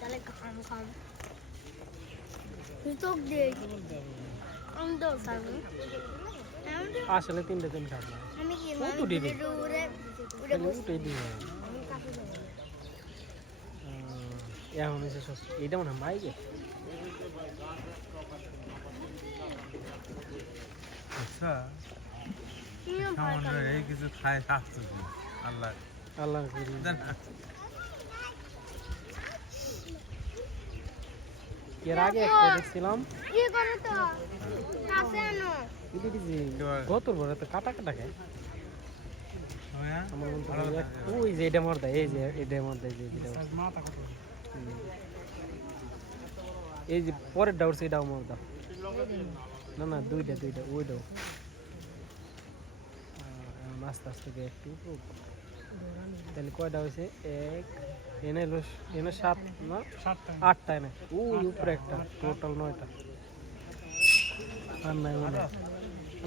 তাহলে খাম খাম চোখ দিয়ে আমি তো পারবো আসলে তিনটে দিন খাবো আমি কি কত দিবি উড়ে উঠে দিবি এখন এসে সব এটা মনে হয় মাইকে আচ্ছা সামান্য এই কিছু খায় স্বাস্থ্য আল্লাহ আল্লাহ এর আগে একটা দেখছিলাম কি করে তো কাছে আনো গতর বড় তো কাটা কাটা খায় হ্যাঁ আমার মনে হয় ওই যে এটা মরদা এই যে এটা মরদা এই যে পরের ডাউট সেটাও মরদা না না দুইটা ওইটাও আস্তে আস্তে একটু তাহলে কয়টা হয়েছে এক এনে 7 না 8টা এনে ওই উপরে একটা টোটাল 9টা আর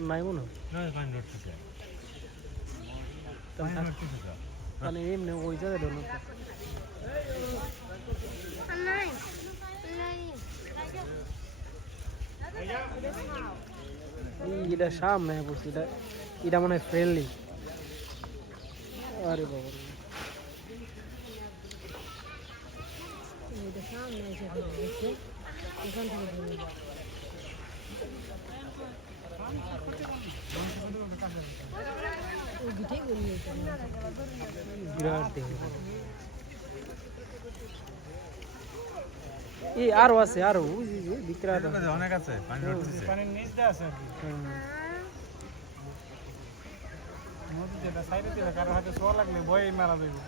নাই মনে মানে এমনি ওই জায়গায় ধরুন নাই এটা সামনে বসে এটা মনে হয় ফ্রেন্ডলি আরে বাবা এটা সামনে এসে ধরে এখান থেকে ধরে ওই গিটেই বলি বিরাট দেখে এই আরো আছে আরো বিক্রা অনেক আছে পানির নিচ দিয়ে আছে নদী যেটা সাইডে দিলে কারো হাতে ছোঁয়া লাগলে ভয়ে মারা যাবে